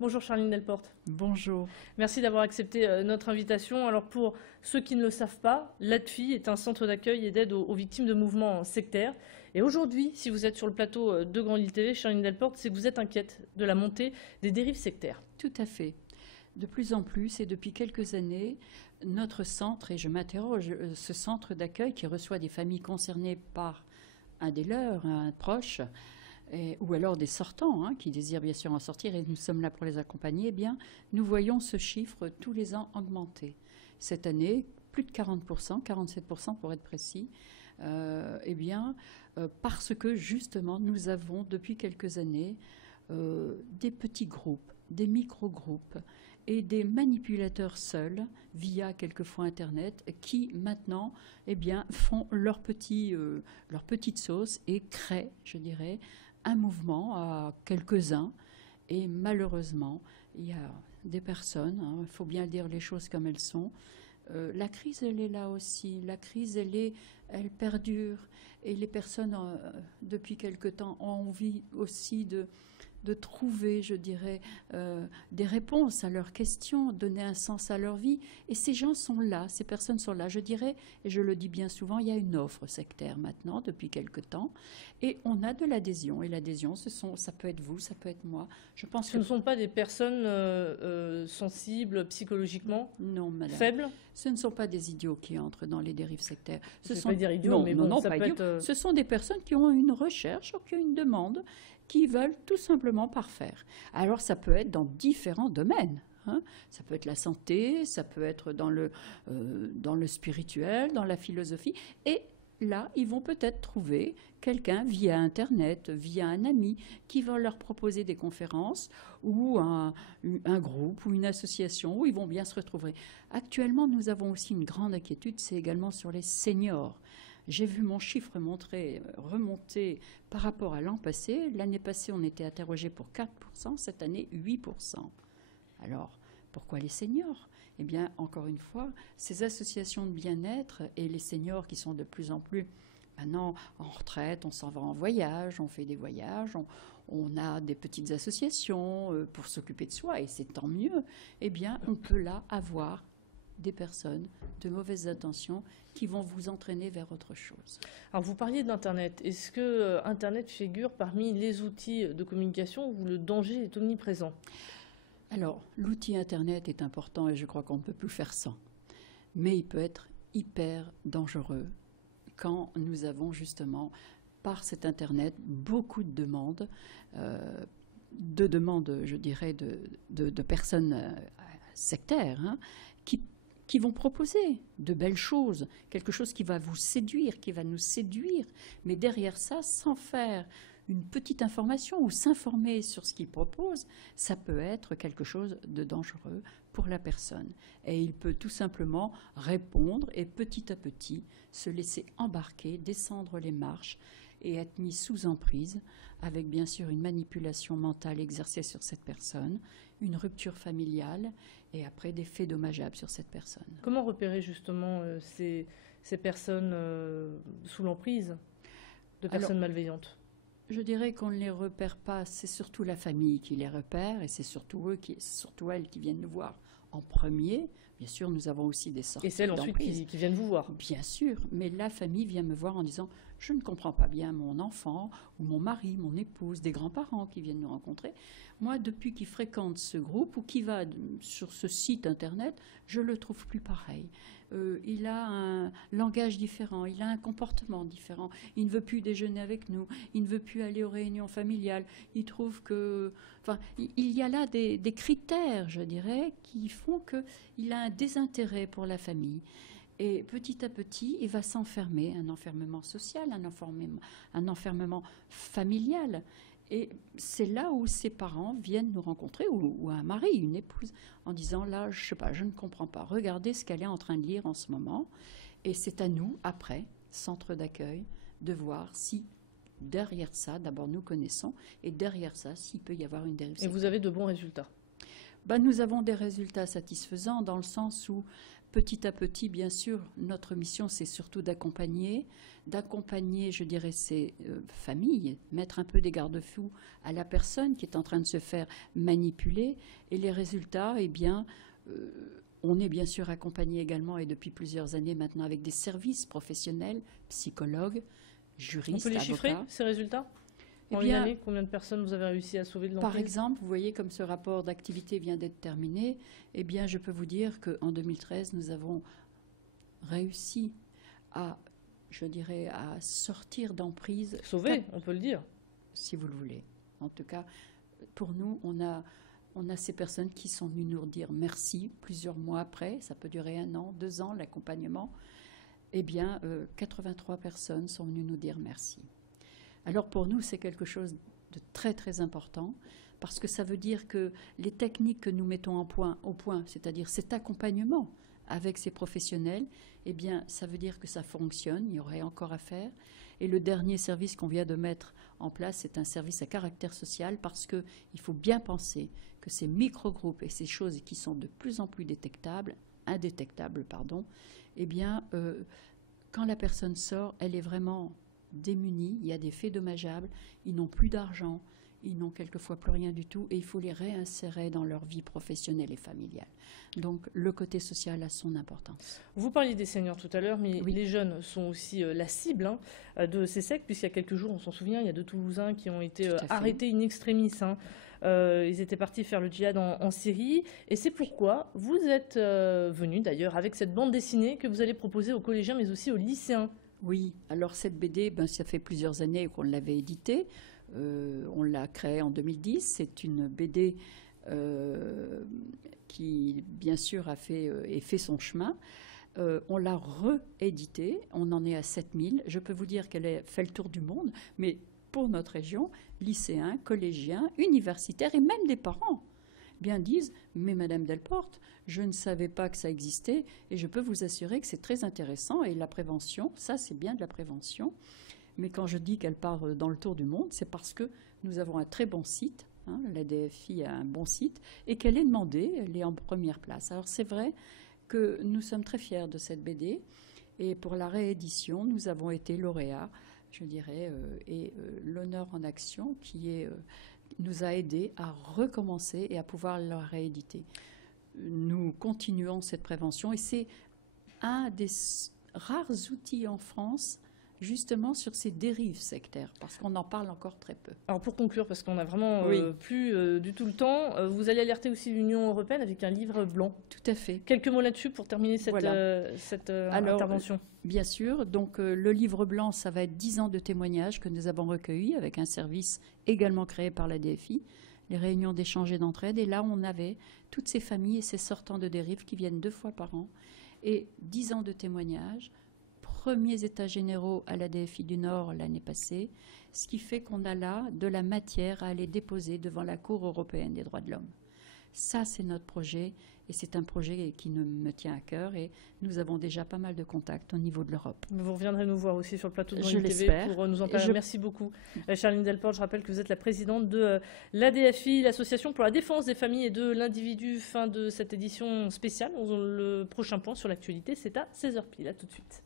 Bonjour Charline Delporte. Bonjour. Merci d'avoir accepté notre invitation. Alors pour ceux qui ne le savent pas, l'ADFI est un centre d'accueil et d'aide aux victimes de mouvements sectaires. Et aujourd'hui, si vous êtes sur le plateau de Grand Lille TV, Charline Delporte, c'est que vous êtes inquiète de la montée des dérives sectaires. Tout à fait. De plus en plus, et depuis quelques années, notre centre, et je m'interroge, ce centre d'accueil qui reçoit des familles concernées par un des leurs, un proche, ou alors des sortants qui désirent bien sûr en sortir, et nous sommes là pour les accompagner, eh bien, nous voyons ce chiffre tous les ans augmenter. Cette année, plus de 40%, 47% pour être précis, parce que justement, nous avons depuis quelques années des petits groupes, des micro-groupes et des manipulateurs seuls, via quelquefois Internet, qui maintenant font leur petite sauce et créent, je dirais, un mouvement à quelques-uns. Et malheureusement, il y a des personnes, il faut bien dire les choses comme elles sont. La crise, elle est là aussi. La crise, elle perdure. Et les personnes, depuis quelque temps, ont envie aussi de trouver, je dirais, des réponses à leurs questions, donner un sens à leur vie. Et ces gens sont là, ces personnes sont là. Je dirais, et je le dis bien souvent, il y a une offre sectaire maintenant, depuis quelque temps, et on a de l'adhésion. Et l'adhésion, ça peut être vous, ça peut être moi. Je pense Ce ne sont pas des personnes sensibles psychologiquement, non, madame. Faibles. Ce ne sont pas des idiots qui entrent dans les dérives sectaires. Ce sont pas dire idiots, non, mais non, bon, non, ça pas peut idiots. être. Ce sont des personnes qui ont une recherche ou qui ont une demande, qui veulent tout simplement parfaire. Alors ça peut être dans différents domaines. Ça peut être la santé, ça peut être dans le spirituel, dans la philosophie. Et là, ils vont peut-être trouver quelqu'un via Internet, via un ami, qui va leur proposer des conférences ou un groupe ou une association où ils vont bien se retrouver. Actuellement, nous avons aussi une grande inquiétude, c'est également sur les seniors. J'ai vu mon chiffre remonter par rapport à l'an passé. L'année passée, on était interrogé pour 4%, cette année 8%. Alors, pourquoi les seniors ? Eh bien, encore une fois, ces associations de bien-être et les seniors qui sont de plus en plus maintenant en retraite, on s'en va en voyage, on fait des voyages, on a des petites associations pour s'occuper de soi, et c'est tant mieux. Eh bien, on peut là avoir des personnes de mauvaises intentions qui vont vous entraîner vers autre chose. Alors vous parliez d'Internet. Est-ce que Internet figure parmi les outils de communication où le danger est omniprésent ? Alors, l'outil Internet est important et je crois qu'on ne peut plus faire sans. Mais il peut être hyper dangereux quand nous avons justement, par cet Internet, beaucoup de demandes, je dirais, de personnes sectaires qui vont proposer de belles choses, quelque chose qui va vous séduire, qui va nous séduire, mais derrière ça, sans faire une petite information ou s'informer sur ce qu'ils proposent, ça peut être quelque chose de dangereux pour la personne. Et il peut tout simplement répondre et petit à petit se laisser embarquer, descendre les marches et être mis sous emprise, avec bien sûr une manipulation mentale exercée sur cette personne, une rupture familiale et après des faits dommageables sur cette personne. Comment repérer justement ces personnes sous l'emprise de personnes malveillantes ? Je dirais qu'on ne les repère pas, c'est surtout la famille qui les repère et c'est surtout elles qui viennent nous voir en premier. Bien sûr, nous avons aussi des sorties. Et celles ensuite qui viennent vous voir. Bien sûr, mais la famille vient me voir en disant « je ne comprends pas bien mon enfant ou mon mari, mon épouse, des grands-parents qui viennent nous rencontrer. Moi, depuis qu'il fréquente ce groupe ou qu'il va sur ce site Internet, je ne le trouve plus pareil. Il a un langage différent, il a un comportement différent. Il ne veut plus déjeuner avec nous, il ne veut plus aller aux réunions familiales. Il trouve que... Enfin, il y a là des critères, je dirais, qui font qu'il a un désintérêt pour la famille. Et petit à petit, il va s'enfermer, un enfermement social, un enfermement familial. Et c'est là où ses parents viennent nous rencontrer, ou un mari, une épouse, en disant « là, je ne sais pas, je ne comprends pas, regardez ce qu'elle est en train de lire en ce moment ». Et c'est à nous, après, centre d'accueil, de voir si derrière ça, d'abord nous connaissons, et derrière ça, s'il peut y avoir une dérive sectaire. Et vous avez de bons résultats ? Nous avons des résultats satisfaisants dans le sens où, petit à petit, bien sûr, notre mission, c'est surtout d'accompagner, je dirais, ces familles, mettre un peu des garde-fous à la personne qui est en train de se faire manipuler. Et les résultats, eh bien, on est bien sûr accompagné également, et depuis plusieurs années maintenant, avec des services professionnels, psychologues, juristes, avocats. On peut les chiffrer, ces résultats ? En une année, combien de personnes vous avez réussi à sauver de l'emprise ? Par exemple, vous voyez, comme ce rapport d'activité vient d'être terminé, eh bien, je peux vous dire qu'en 2013, nous avons réussi à, je dirais, à sortir d'emprise. Sauver, on peut le dire. Si vous le voulez. En tout cas, pour nous, on a ces personnes qui sont venues nous dire merci plusieurs mois après. Ça peut durer 1 an, 2 ans, l'accompagnement. Eh bien, 83 personnes sont venues nous dire merci. Alors pour nous, c'est quelque chose de très très important, parce que ça veut dire que les techniques que nous mettons au point, c'est-à-dire cet accompagnement avec ces professionnels, eh bien ça veut dire que ça fonctionne, il y aurait encore à faire. Et le dernier service qu'on vient de mettre en place, c'est un service à caractère social, parce qu'il faut bien penser que ces micro-groupes et ces choses qui sont de plus en plus indétectables, eh bien quand la personne sort, elle est vraiment démunis, il y a des faits dommageables, ils n'ont plus d'argent, ils n'ont quelquefois plus rien du tout, et il faut les réinsérer dans leur vie professionnelle et familiale. Donc le côté social a son importance. Vous parliez des seniors tout à l'heure, mais oui, les jeunes sont aussi la cible de ces sectes, puisqu'il y a quelques jours, on s'en souvient, il y a 2 Toulousains qui ont été arrêtés in extremis. Ils étaient partis faire le djihad en Syrie, et c'est pourquoi vous êtes venus d'ailleurs avec cette bande dessinée que vous allez proposer aux collégiens, mais aussi aux lycéens. Oui, alors cette BD, ça fait plusieurs années qu'on l'avait éditée. On l'a créée en 2010. C'est une BD qui, bien sûr, a fait son chemin. On l'a rééditée. On en est à 7000. Je peux vous dire qu'elle a fait le tour du monde, mais pour notre région, lycéens, collégiens, universitaires et même des parents disent « Mais Madame Delporte, je ne savais pas que ça existait et je peux vous assurer que c'est très intéressant et la prévention, ça c'est bien de la prévention. » Mais quand je dis qu'elle part dans le tour du monde, c'est parce que nous avons un très bon site, la DFI a un bon site, et qu'elle est demandée, elle est en première place. Alors c'est vrai que nous sommes très fiers de cette BD, et pour la réédition, nous avons été lauréats, je dirais, et l'honneur en action qui nous a aidés à recommencer et à pouvoir la rééditer. Nous continuons cette prévention, et c'est un des rares outils en France justement sur ces dérives sectaires, parce qu'on en parle encore très peu. Alors pour conclure, parce qu'on n'a vraiment plus du tout le temps, vous allez alerter aussi l'Union européenne avec un livre blanc. Tout à fait. Quelques mots là-dessus pour terminer cette intervention. Bien sûr, donc le livre blanc, ça va être 10 ans de témoignages que nous avons recueillis avec un service également créé par la DFI, les réunions d'échange et d'entraide, et là on avait toutes ces familles et ces sortants de dérive qui viennent 2 fois par an, et 10 ans de témoignages, premiers états généraux à la DFI du Nord l'année passée, ce qui fait qu'on a là de la matière à aller déposer devant la Cour européenne des droits de l'homme. Ça, c'est notre projet, et c'est un projet qui me tient à cœur, et nous avons déjà pas mal de contacts au niveau de l'Europe. Vous reviendrez nous voir aussi sur le plateau de Grand TV pour nous en parler. Merci beaucoup. Charline Delporte, je rappelle que vous êtes la présidente de l'ADFI, l'Association pour la défense des familles et de l'individu. Fin de cette édition spéciale. Le prochain point sur l'actualité, c'est à 16h pile. À tout de suite.